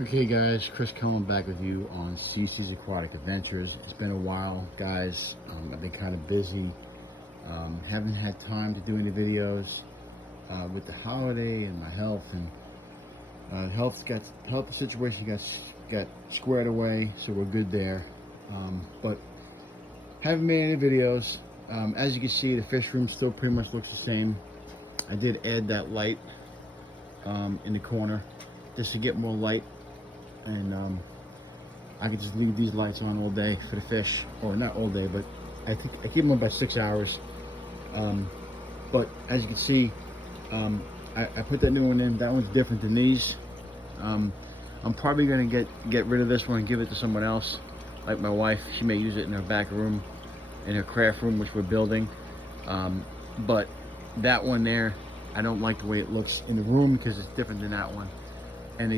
Okay guys, Chris Cohen back with you on CC's Aquatic Adventures. It's been a while guys. I've been kind of busy. Haven't had time to do any videos with the holiday and my health, and health situation got squared away, so we're good there. But haven't made any videos. As you can see, the fish room still pretty much looks the same. I did add that light in the corner just to get more light, and I could just leave these lights on all day for the fish, or not all day, but I think I keep them on by 6 hours. But as you can see, I put that new one in. That one's different than these. I'm probably gonna get rid of this one and give it to someone else, like my wife. She may use it in her back room, in her craft room, which we're building. But that one there, I don't like the way it looks in the room because it's different than that one, and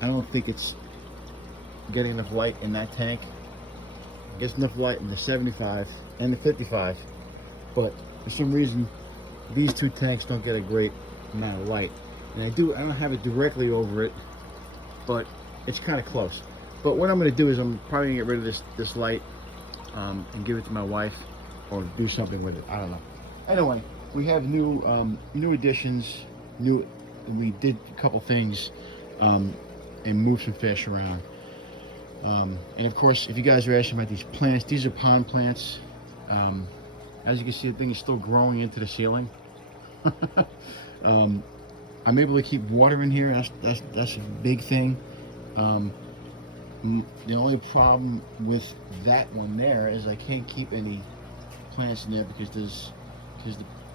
I don't think it's getting enough light in that tank. It gets enough light in the 75 and the 55, but for some reason these two tanks don't get a great amount of light. And I don't have it directly over it, but it's kind of close. But what I'm going to do is I'm probably going to get rid of this light and give it to my wife, or do something with it. I don't know. Anyway, we have new additions. We did a couple things and moved some fish around. And of course, if you guys are asking about these plants, these are pond plants. As you can see, the thing is still growing into the ceiling. I'm able to keep water in here. That's a big thing. The only problem with that one there is I can't keep any plants in there because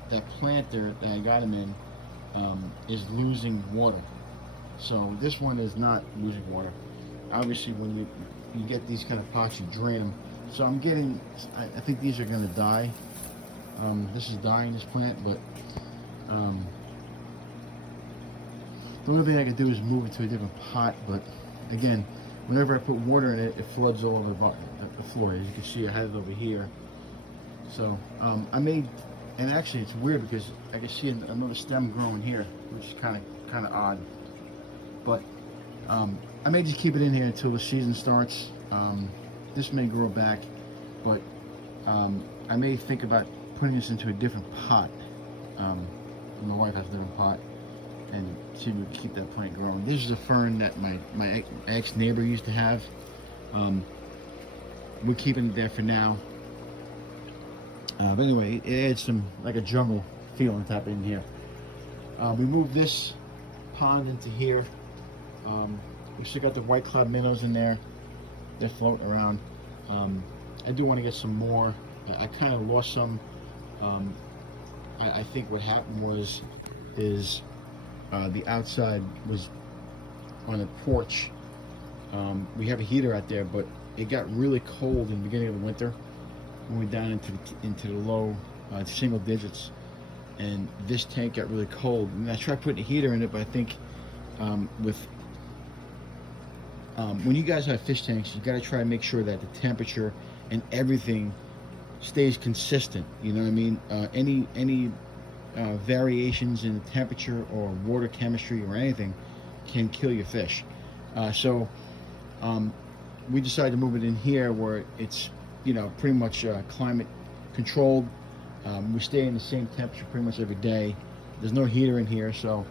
that plant there that I got them in is losing water. So this one is not losing water. Obviously, when you get these kind of pots, you drain them. So I think these are going to die. This is dying, this plant, but the only thing I can do is move it to a different pot. But again, whenever I put water in it, it floods all over the floor. As you can see, I had it over here. So and actually it's weird because I can see another stem growing here, which is kind of odd. But I may just keep it in here until the season starts. This may grow back, but I may think about putting this into a different pot. My wife has a different pot, and see if we can keep that plant growing. This is a fern that my ex-neighbor used to have. We're keeping it there for now. But anyway, it adds some, like a jungle feeling type in here. We moved this pond into here. We still got the white cloud minnows in there. They're floating around. I do want to get some more. I kind of lost some. I think what happened is the outside was on a porch. We have a heater out there, but it got really cold in the beginning of the winter. We went down into the low single digits, and this tank got really cold. And I tried putting a heater in it, but I think when you guys have fish tanks, you got to try to make sure that the temperature and everything stays consistent. You know what I mean? Any variations in the temperature or water chemistry or anything can kill your fish. So we decided to move it in here where it's pretty much climate controlled. We stay in the same temperature pretty much every day. There's no heater in here, so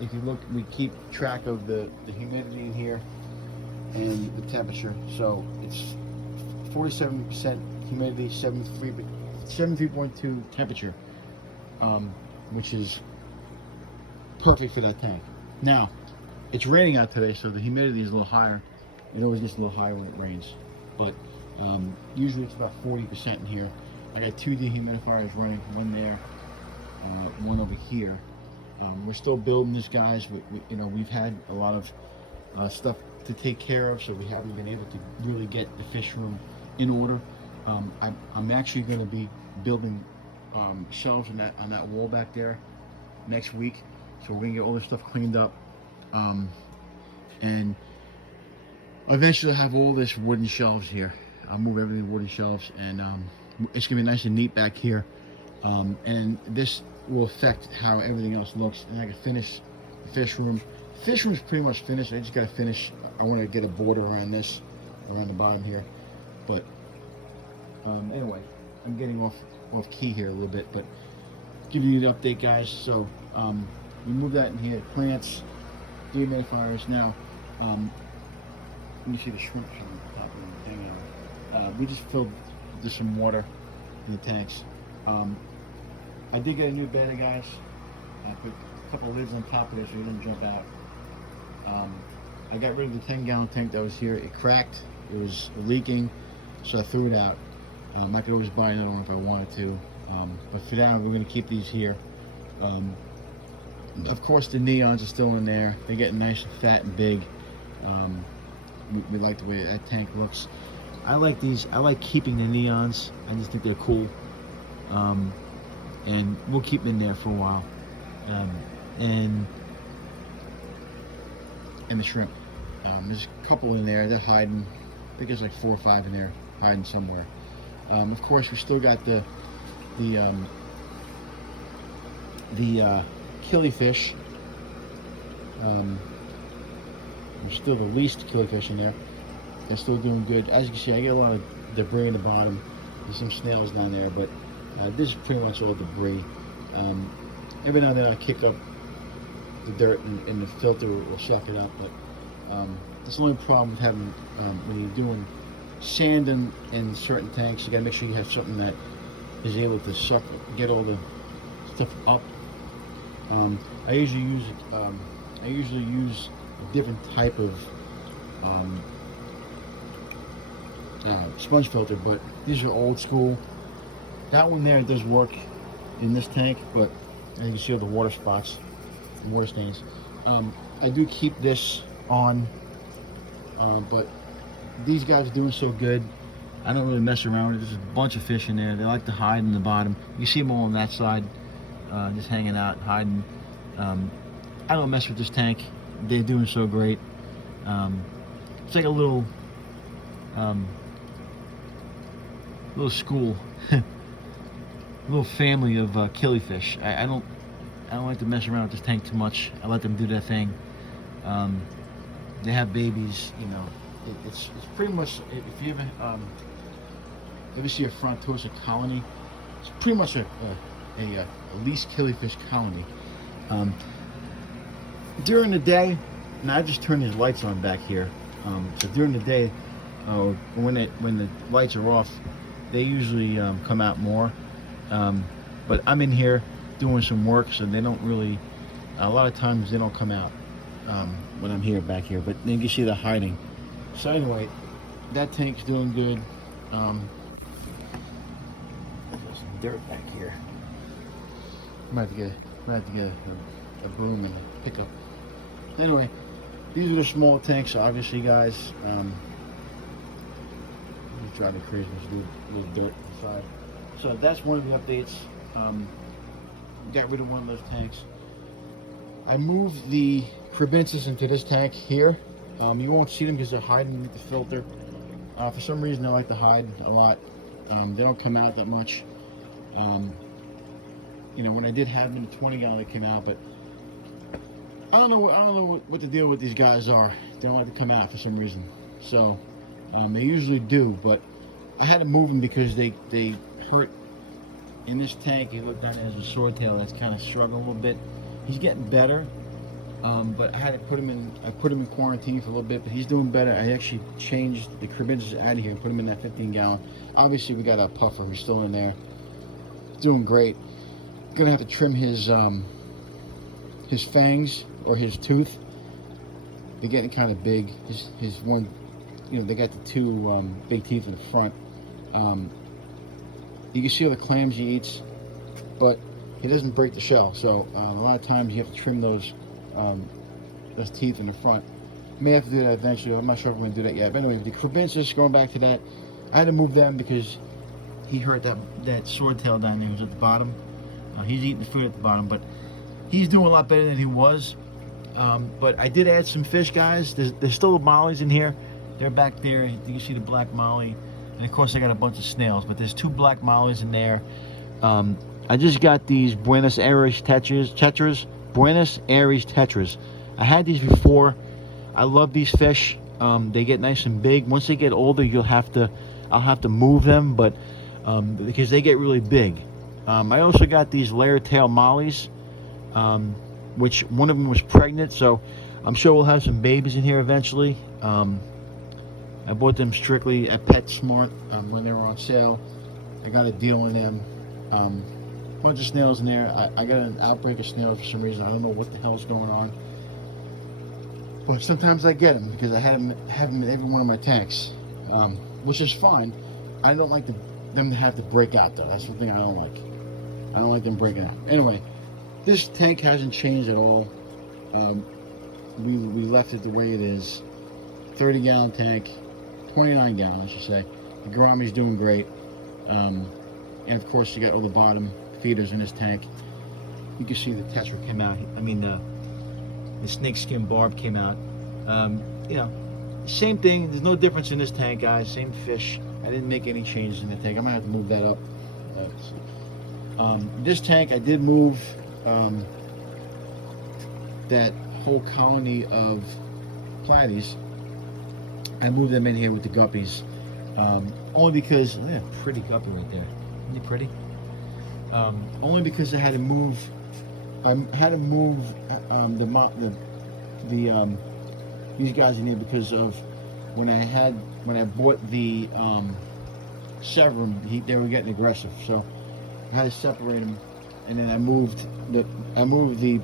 if you look, we keep track of the humidity in here and the temperature. So it's 47% humidity, 73.2 temperature, which is perfect for that tank. Now, it's raining out today, so the humidity is a little higher. It always gets a little higher when it rains, but usually it's about 40% in here. I got 2 dehumidifiers running, one there, one over here. We're still building this, guys. We've had a lot of stuff to take care of, so we haven't been able to really get the fish room in order. I'm actually going to be building shelves on that wall back there next week, so we're going to get all this stuff cleaned up, and eventually have all this wooden shelves here. I'll move everything to wooden shelves, and it's going to be nice and neat back here, and this will affect how everything else looks, and I can finish the fish room. Fish room's pretty much finished. I just gotta finish. I want to get a border around this, around the bottom here. But anyway, I'm getting off key here a little bit, but giving you the update, guys. So we moved that in here. Plants, dehumidifiers. Now, let me see the shrimp hanging out. We just filled there's some water in the tanks. I did get a new bed, guys. I put a couple lids on top of it so it didn't jump out. I got rid of the 10-gallon tank that was here. It cracked. It was leaking, so I threw it out. I could always buy another one if I wanted to, but for now we're going to keep these here. Of course, the neons are still in there. They're getting nice and fat and big. We like the way that tank looks. I like these. I like keeping the neons. I just think they're cool, and we'll keep them in there for a while. And the shrimp. There's a couple in there. They're hiding. I think there's like 4 or 5 in there hiding somewhere. Of course, we still got the killifish. There's still the least killifish in there. They're still doing good. As you can see, I get a lot of debris in the bottom. There's some snails down there, but this is pretty much all debris. Every now and then I kick up the dirt and the filter will suck it up, but that's the only problem with having when you're doing sand in certain tanks. You gotta make sure you have something that is able to suck, get all the stuff up. I usually use a different type of sponge filter, but these are old school. That one there does work in this tank, but as you can see all the water spots, the water stains. I do keep this on, but these guys are doing so good. I don't really mess around with it. There's a bunch of fish in there. They like to hide in the bottom. You see them all on that side, just hanging out, hiding. I don't mess with this tank. They're doing so great. It's like a little school, little family of killifish. I don't like to mess around with this tank too much. I let them do their thing. They have babies, you know. It's pretty much, if you ever see a Frontosa colony, it's pretty much a least killifish colony. During the day, and I just turn these lights on back here. So during the day, when the lights are off, they usually come out more. But I'm in here doing some work, so they don't really. A lot of times they don't come out when I'm here back here. But then you see the hiding. So anyway, that tank's doing good. There's some dirt back here. I might have to get a broom and a pickup. Anyway, these are the small tanks, obviously, guys. Just driving crazy, just a little dirt inside. So that's one of the updates. Got rid of one of those tanks. I moved the Crebensis into this tank here. You won't see them because they're hiding with the filter. For some reason, they like to hide a lot. They don't come out that much. You know, when I did have them in the 20-gallon, they came out, but I don't know what the deal with these guys are. They don't like to come out for some reason. So they usually do, but I had to move them because they hurt in this tank. You look down, there's a swordtail that's kind of struggling a little bit. He's getting better, but I had to put him in. I put him in quarantine for a little bit, but he's doing better. I actually changed the Crebensis out of here and put him in that 15-gallon. Obviously, we got a puffer who's still in there, doing great. Gonna have to trim his fangs or his tooth. They're getting kind of big. His one, you know, they got the 2 big teeth in the front. You can see all the clams he eats, but he doesn't break the shell. So a lot of times you have to trim those teeth in the front. May have to do that eventually. I'm not sure if I'm going to do that yet. But anyway, the Crebensis, going back to that, I had to move them because he hurt that swordtail down there who's at the bottom. He's eating the food at the bottom, but he's doing a lot better than he was. But I did add some fish, guys. There's still mollies in here. They're back there. You can see the black molly. And of course I got a bunch of snails, but there's 2 black mollies in there. I just got these Buenos Aires tetras. Buenos Aires tetras. I had these before. I love these fish. They get nice and big. Once they get older, I'll have to move them, but because they get really big. I also got these layer tail mollies, which one of them was pregnant, so I'm sure we'll have some babies in here eventually. I bought them strictly at PetSmart when they were on sale. I got a deal on them. Bunch of snails in there. I got an outbreak of snails for some reason. I don't know what the hell's going on. But sometimes I get them because I have them in every one of my tanks, which is fine. I don't like them to have to break out though. That's the thing I don't like. I don't like them breaking out. Anyway, this tank hasn't changed at all. We left it the way it is. 30-gallon tank, 29 gallons, I should say. The gourami's doing great. And of course, you got all the bottom feeders in this tank. You can see the tetra came out. I mean, the snakeskin barb came out. You know, same thing. There's no difference in this tank, guys. Same fish. I didn't make any changes in the tank. I'm gonna have to move that up. This tank, I did move that whole colony of platies. I moved them in here with the guppies. Only because, look at that pretty guppy right there. Isn't he pretty? Only because I had to move. I had to move these guys in here because of when I bought the Severum, they were getting aggressive, so I had to separate them, and then I moved the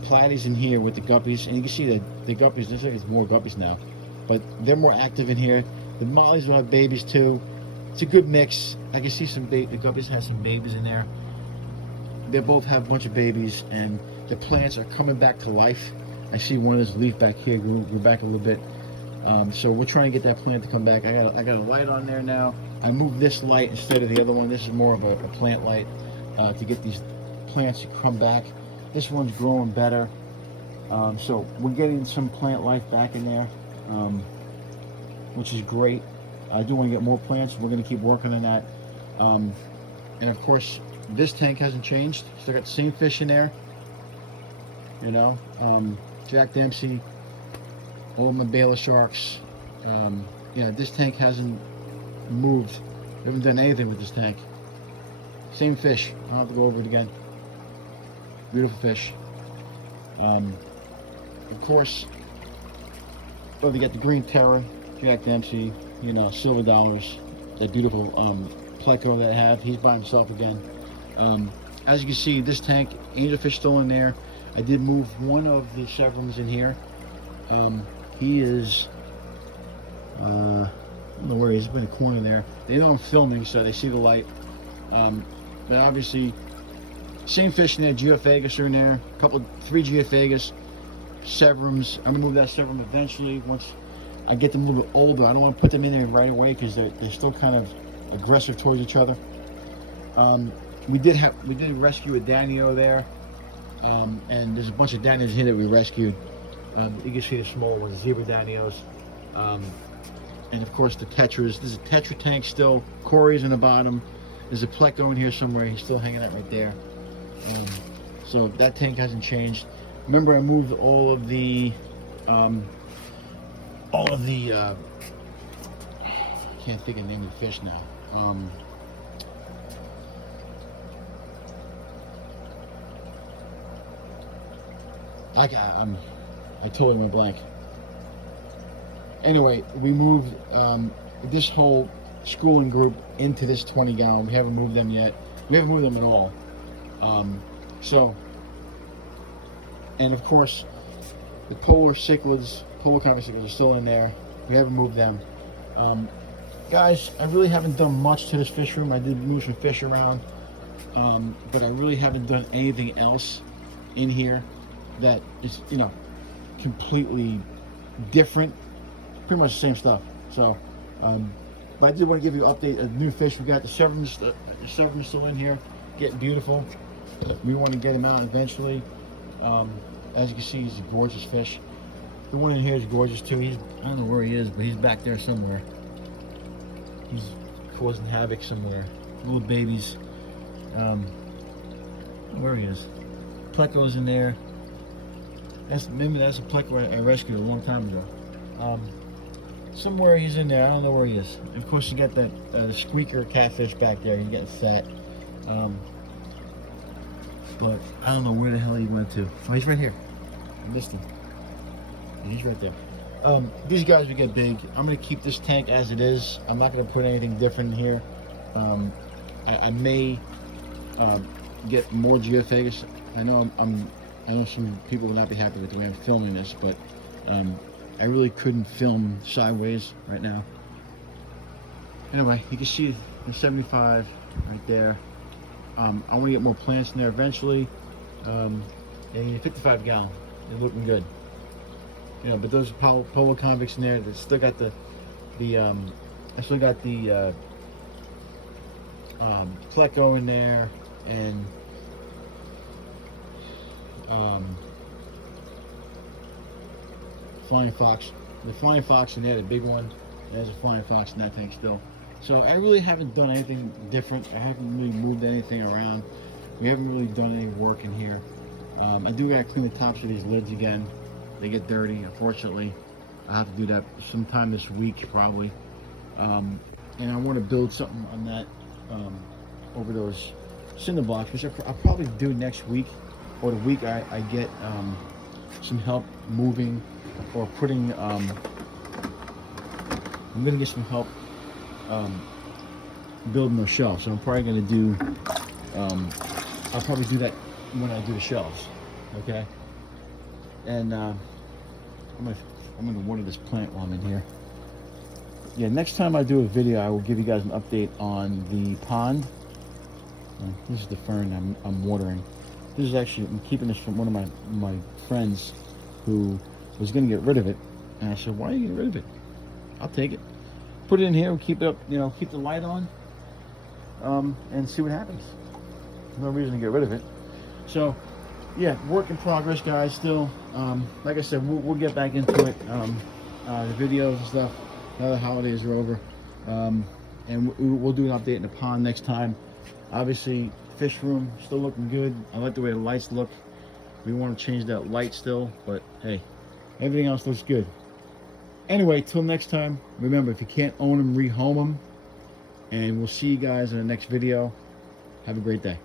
platies in here with the guppies, and you can see that the guppies. There's more guppies now, but they're more active in here. The mollies will have babies too. It's a good mix. I can see the guppies have some babies in there. They both have a bunch of babies, and the plants are coming back to life. I see one of this leaf back here grew back a little bit. So we're trying to get that plant to come back. I got a light on there now. I moved this light instead of the other one. This is more of a plant light to get these plants to come back. This one's growing better. So we're getting some plant life back in there, which is great. I do want to get more plants. We're going to keep working on that. And of course, this tank hasn't changed. Still got the same fish in there. You know, Jack Dempsey, all my Baylor sharks. Yeah, this tank hasn't moved. We haven't done anything with this tank. Same fish. I'll have to go over it again. Beautiful fish. Of course, they got the green terror, Jack Dempsey, you know, silver dollars, that beautiful pleco that I have. He's by himself again. As you can see, this tank, angelfish still in there. I did move one of the Severums in here. He is, I don't know where he is, he's in the corner there. They know I'm filming, so they see the light. But obviously, same fish in there. Geophagus are in there. 3 Geophagus, Severums. I'm gonna move that Severum eventually once I get them a little bit older. I don't want to put them in there right away because they're still kind of aggressive towards each other. We did rescue a Danio there, and there's a bunch of Danios here that we rescued. You can see the small ones, zebra Danios, and of course the tetras. There's a tetra tank still. Corey's in the bottom. There's a pleco in here somewhere. He's still hanging out right there. So that tank hasn't changed. Remember, I moved all of the can't think of the name of the fish now. I totally went blank. Anyway, we moved this whole schooling group into this 20-gallon. We haven't moved them yet. We haven't moved them at all. And of course, the polar cichlids, polar common cichlids are still in there. We haven't moved them. Guys, I really haven't done much to this fish room. I did move some fish around, but I really haven't done anything else in here that is, you know, completely different. Pretty much the same stuff. So, but I did want to give you an update of new fish. We got the Severum still in here, getting beautiful. We want to get him out eventually. As you can see, he's a gorgeous fish. The one in here is gorgeous too. I don't know where he is, but he's back there somewhere. He's causing havoc somewhere. Little babies. Where he is. Pleco's in there. Maybe that's a Pleco I rescued a long time ago. Somewhere he's in there. I don't know where he is. Of course, you got that squeaker catfish back there. He's getting fat. But I don't know where the hell he went to. Oh, he's right here. I missed him. He's right there. These guys will get big. I'm going to keep this tank as it is. I'm not going to put anything different in here. I may get more geophagus. I know I know some people will not be happy with the way I'm filming this, but I really couldn't film sideways right now. Anyway, you can see the 75 right there. I want to get more plants in there eventually. And 55 gallon, they're looking good. You know, but those polo convicts in there, they still got I still got the Pleco in there, and flying fox. The flying fox in there, the big one. There's a flying fox in that tank still. So I really haven't done anything different. I haven't really moved anything around. We haven't really done any work in here. I do gotta clean the tops of these lids again. They get dirty, unfortunately. I have to do that sometime this week, probably. And I want to build something on that over those cinder blocks, which I'll probably do next week, or the week I get some help moving or putting. I'm gonna get some help building those shelves. So I'm probably gonna do. I'll probably do that when I do the shelves. Okay. And I'm gonna water this plant while I'm in here. Yeah, next time I do a video, I will give you guys an update on the pond. This is the fern I'm watering. This is actually, I'm keeping this from one of my friends who was gonna get rid of it, and I said, "Why are you getting rid of it? I'll take it. Put it in here. We'll keep it up. You know, keep the light on, and see what happens. No reason to get rid of it." So. Yeah, work in progress, guys. Still, like I said, we'll get back into it. The videos and stuff. Now the holidays are over, and we'll do an update in the pond next time. Obviously, fish room still looking good. I like the way the lights look. We want to change that light still, but hey, everything else looks good. Anyway, till next time. Remember, if you can't own them, rehome them. And we'll see you guys in the next video. Have a great day.